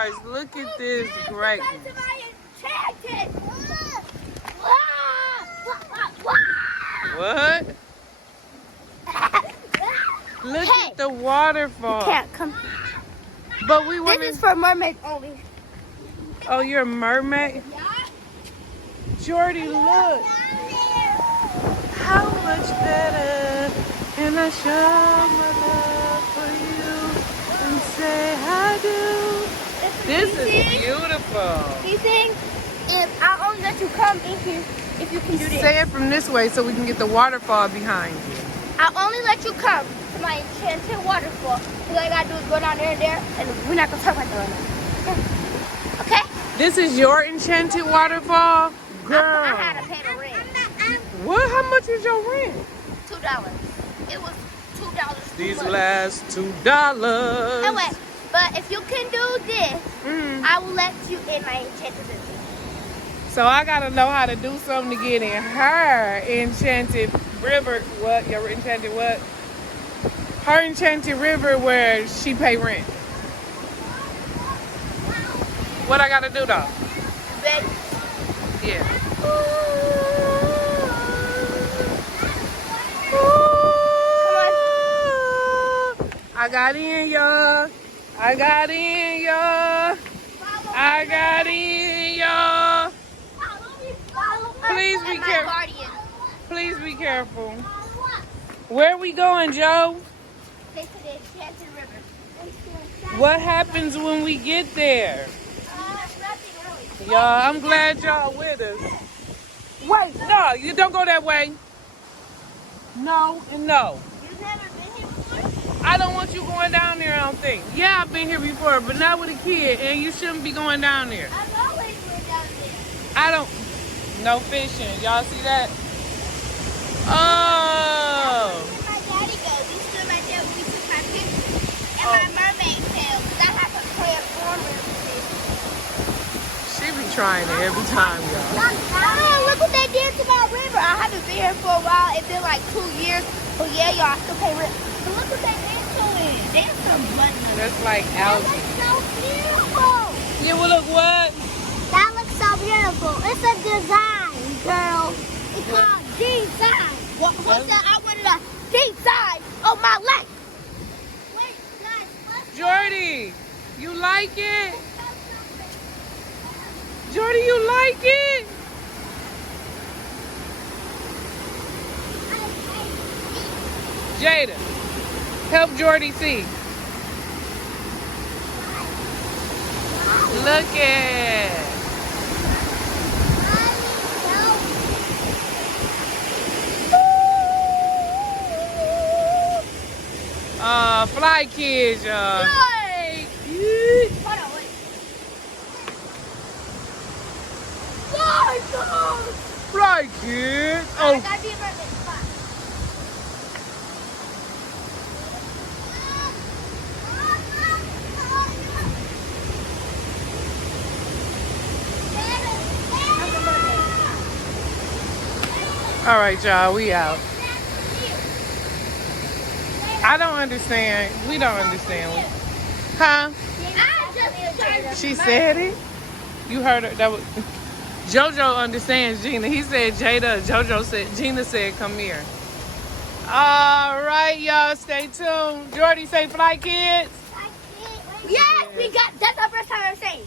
stars. Look at this greatness. What? Look at the waterfall. Can't come. But we want. This is for mermaids only. Oh, you're a mermaid? Jordy, look. How much better can I show my love for you and say I do? This is beautiful. You think if I only let you come in here if you can do this? Say it from this way so we can get the waterfall behind you. I'll only let you come to my enchanted waterfall. All I gotta do is go down there and there, and we're not gonna talk about that right now. Okay? This is your enchanted waterfall? Girl. I had to pay the rent. What? How much is your rent? $2. It was $2. These last $2. Anyway, but if you can do this, I will let you in my enchanted river. So I gotta know how to do something to get in her enchanted river. What? Your enchanted what? Her enchanted river where she pay rent. What I gotta do though? Ready? Yeah. I got in, y'all. I got in, y'all. I got in, y'all. Please be careful. Please be careful. Where are we going, Joe? To the enchanted river. What happens when we get there? Nothing really. Y'all, I'm glad y'all with us. Wait, no, you don't go that way. No and no. You've never been here before? I don't want you going down there, I don't think. Yeah, I've been here before, but not with a kid, and you shouldn't be going down there. I've always been down there. I don't. No fishing. Y'all see that? Oh. Where my daddy goes. He stood right there when we took my picture. And my mermaid tail. Because I have a transformer. She be trying it every time, y'all. Oh, look what they did to my river. I haven't been here for a while. It's been like 2 years. But yeah, y'all, I still pay rent. But look what they did to it. There's some buttons. That's like That algae. looks so beautiful. Yeah, well, look what? That looks so beautiful. It's a design, girl. It's called design. What's that? I wanted a design of my life. Wait, guys. Jordy, you like it? Jordy, you like it? Jada, help Jordy see. Look at. Fly kids, y'all. Fly kids. Hold on, wait. Fly kids. I Oh, gotta be a mermaid. Fine. all right, y'all. We out. I don't understand. We don't understand. Huh? She said it. You heard her. That was JoJo understands Gina. He said Jada. JoJo said Gina said come here. All right, y'all. Stay tuned. Jordy say fly kids. Yes, we got. That's our first time ever saying.